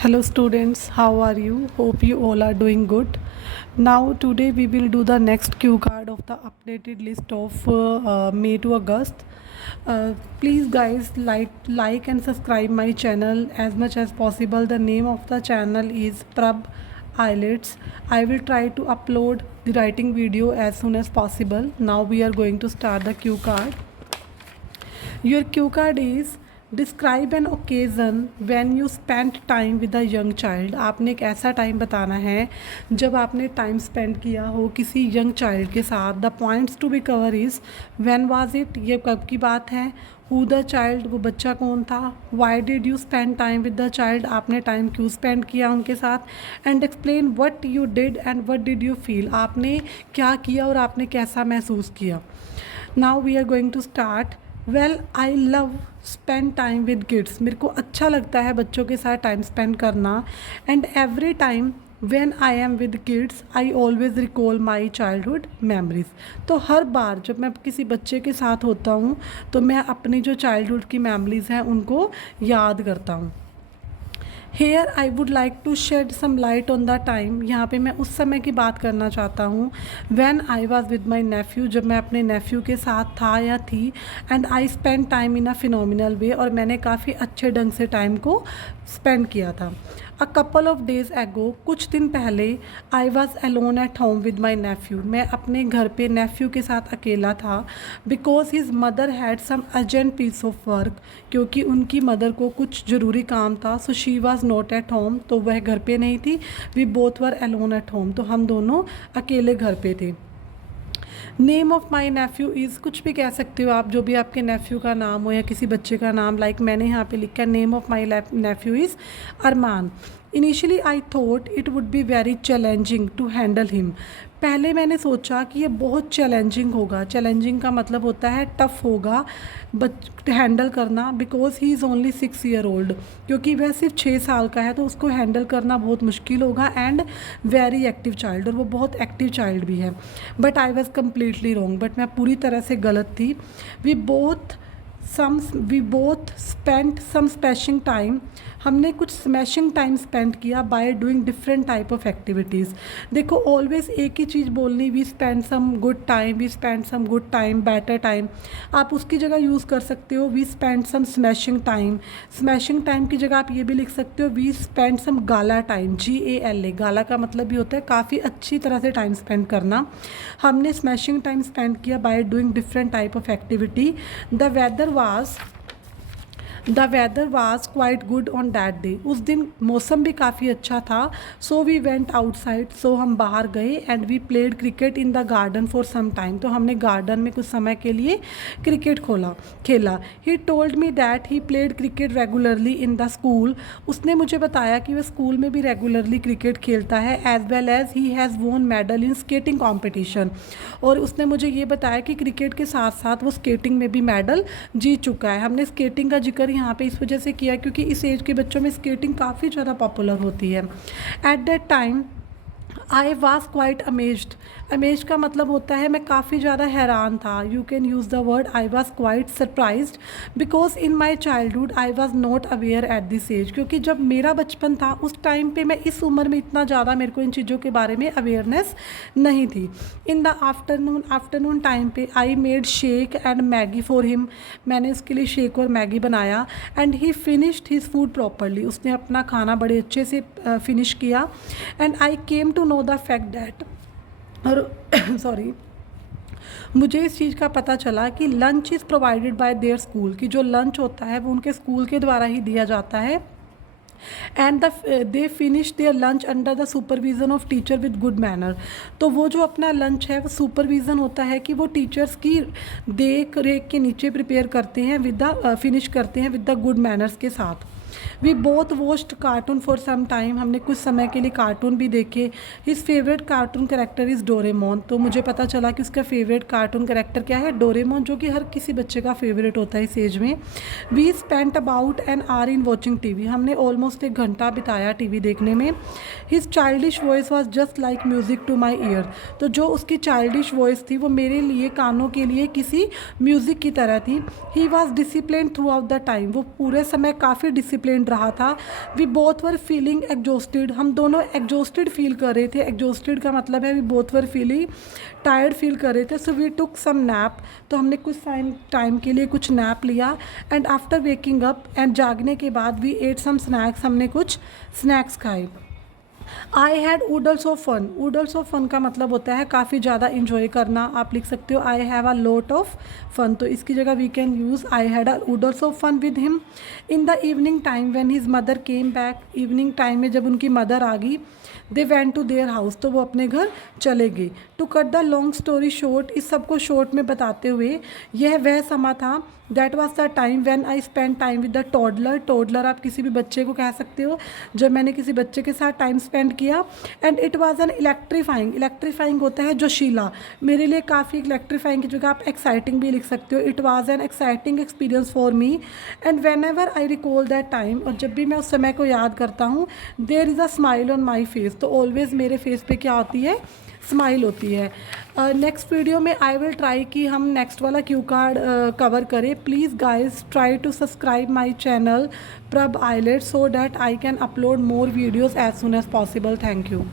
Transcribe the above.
Hello students, how are you? Hope you all are doing good. Now today we will do the next cue card of the updated list of May to August. Please guys like and subscribe my channel as much as possible. The name of the channel is Prab Eyelids. I will try to upload the writing video as soon as possible. Now we are going to start the cue card. Your cue card is describe N occasion when you spend time with a young child. आपने एक ऐसा time बताना है जब आपने time spend किया हो किसी यंग चाइल्ड के साथ। The points to be cover is when was it, ये कब की बात है। हु द चाइल्ड, वो बच्चा कौन था। Why did you spend time with the child, आपने टाइम क्यों स्पेंड किया उनके साथ। And explain what you did and what did you feel, आपने क्या किया और आपने कैसा महसूस किया। Now we are going to start. Well I love spend time with kids, मेरे को अच्छा लगता है बच्चों के साथ टाइम स्पेंड करना। And every time when I am with kids I always recall my childhood memories. तो हर बार जब मैं किसी बच्चे के साथ होता हूँ तो मैं अपनी जो चाइल्डहुड की मेमोरीज़ हैं उनको याद करता हूँ। Here I would like to shed some light on the time, यहाँ पे मैं उस समय की बात करना चाहता हूँ when I was with my nephew, जब मैं अपने नेफ्यू के साथ था या थी। And I spend time in a phenomenal way, और मैंने काफ़ी अच्छे ढंग से टाइम को स्पेंड किया था। अ कपल ऑफ डेज एगो, कुछ दिन पहले I was alone at home with my nephew, मैं अपने घर पे नेफ्यू के साथ अकेला था। Because his mother had some urgent piece of work, क्योंकि उनकी मदर को कुछ ज़रूरी काम था। So she was not at home, तो वह घर पे नहीं थी। We both were alone at home, तो हम दोनों अकेले घर पे थे। Name of my nephew is, कुछ भी कह सकते हो आप, जो भी आपके नेफ्यू का नाम हो या किसी बच्चे का नाम। लाइक मैंने यहाँ पे लिखा है name of my nephew is Arman. Initially I thought it would be very challenging to handle him, पहले मैंने सोचा कि ये बहुत चैलेंजिंग होगा। चैलेंजिंग का मतलब होता है टफ़ होगा हैंडल करना। Because he is only 6 year old, क्योंकि वह सिर्फ 6 साल का है, तो उसको हैंडल करना बहुत मुश्किल होगा। एंड वेरी एक्टिव चाइल्ड, और वो बहुत एक्टिव चाइल्ड भी है। But I was completely wrong, but मैं पूरी तरह से गलत थी। We both spent some smashing time, हमने कुछ स्मैशिंग टाइम स्पेंड किया by doing different type of activities. देखो ऑलवेज़ एक ही चीज़ बोलनी, we spend some good time, we spend some good time, better time, आप उसकी जगह यूज़ कर सकते हो we spend some smashing time. Smashing time की जगह आप ये भी लिख सकते हो we spend some gala time, GALA। Gala का मतलब भी होता है काफ़ी अच्छी तरह से टाइम स्पेंड करना। हमने स्मैशिंग टाइम स्पेंड किया by doing different type of activity. The weather was quite good on that day, उस दिन मौसम भी काफ़ी अच्छा था। सो वी वेंट आउटसाइड, सो हम बाहर गए। And we played cricket in the garden for some time, तो हमने गार्डन में कुछ समय के लिए क्रिकेट खेला। He told me that he played cricket regularly in the school, उसने मुझे बताया कि वह स्कूल में भी रेगुलरली क्रिकेट खेलता है। As well as he has won medal in skating competition, और उसने मुझे ये बताया कि क्रिकेट के साथ साथ वो स्केटिंग में भी मेडल जीत चुका है। हमने स्केटिंग का जिक्र यहाँ पे इस वजह से किया क्योंकि इस एज के बच्चों में स्केटिंग काफ़ी ज़्यादा पॉपुलर होती है। At that time I was quite amazed, amazed का मतलब होता है मैं काफ़ी ज़्यादा हैरान था। You can use the word I was quite surprised, because in my childhood I was not aware at this age, क्योंकि जब मेरा बचपन था उस टाइम पे मैं इस उम्र में इतना ज़्यादा मेरे को इन चीज़ों के बारे में अवेयरनेस नहीं थी। इन द आफ्टरनून टाइम पे I made shake and Maggi for him, मैंने उसके लिए शेक और मैगी बनाया। And he finished his food properly, उसने अपना खाना बड़े अच्छे से फिनिश किया। And I came to know the fact that, और सॉरी मुझे इस चीज़ का पता चला कि lunch is provided by their school, कि जो लंच होता है वो उनके स्कूल के द्वारा ही दिया जाता है। And they finish there lunch under the supervision of teacher with good manner, तो वो जो अपना लंच है वो सुपरविज़न होता है कि वो टीचर्स की देख रेख के नीचे प्रिपेयर करते हैं फिनिश करते हैं विद द गुड मैनर्स के साथ। We both watched cartoon for some time, हमने कुछ समय के लिए कार्टून भी देखे। His favourite cartoon character is Doraemon, तो मुझे पता चला कि उसका फेवरेट कार्टून कैरेक्टर क्या है, डोरेमोन, जो कि हर किसी बच्चे का फेवरेट होता है इस एज में। We spent about an hour in watching TV, हमने ऑलमोस्ट 1 घंटा बिताया TV देखने में। His childish voice was just like music to my ear, तो जो उसकी चाइल्डिश वॉइस थी वो मेरे लिए कानों के लिए किसी म्यूज़िक की तरह थी। He was discipline throughout the time, वो पूरे समय काफ़ी डिसिप्लिन अनएक्सप्लेन्ड रहा था। We both were feeling exhausted, हम दोनों एग्जॉस्टेड फील कर रहे थे। एग्जॉस्टेड का मतलब है we both were feeling tired feel कर रहे थे। So we took some nap, तो हमने कुछ टाइम के लिए कुछ नैप लिया। And after waking up, and जागने के बाद वी एट सम स्नैक्स, हमने कुछ स्नैक्स खाए। I had oodles of fun, oodles of fun का मतलब होता है काफ़ी ज़्यादा इंजॉय करना। आप लिख सकते हो I have a lot of fun, तो इसकी जगह we can use I had a oodles of fun with him. In the evening time when his mother came back, evening time में जब उनकी मदर आ गई, they went to their house, तो वो अपने घर चले गए। To cut the long story short, इस सब को शॉर्ट में बताते हुए, यह वह समा था, that was the time when I spend time with the toddler, toddler आप किसी भी बच्चे को कह सकते हो, जब मैंने किसी बच्चे के साथ टाइम स्पेंड किया। And it was an electrifying, electrifying होता है जोशीला, मेरे लिए काफ़ी इलेक्ट्रीफाइंग की जगह आप एक्साइटिंग भी लिख सकते हो। It was an exciting experience for me and when ever I recall that time, और जब भी मैं उस समय को याद करता हूँ, there is a smile on my face, तो ऑलवेज़ मेरे फेस पे क्या होती है, स्माइल होती है। नेक्स्ट वीडियो में आई विल ट्राई कि हम नेक्स्ट वाला क्यू कार्ड कवर करें। Please guys try to subscribe my channel Prabh IELTS, so that I can upload more videos as soon as possible. Thank you.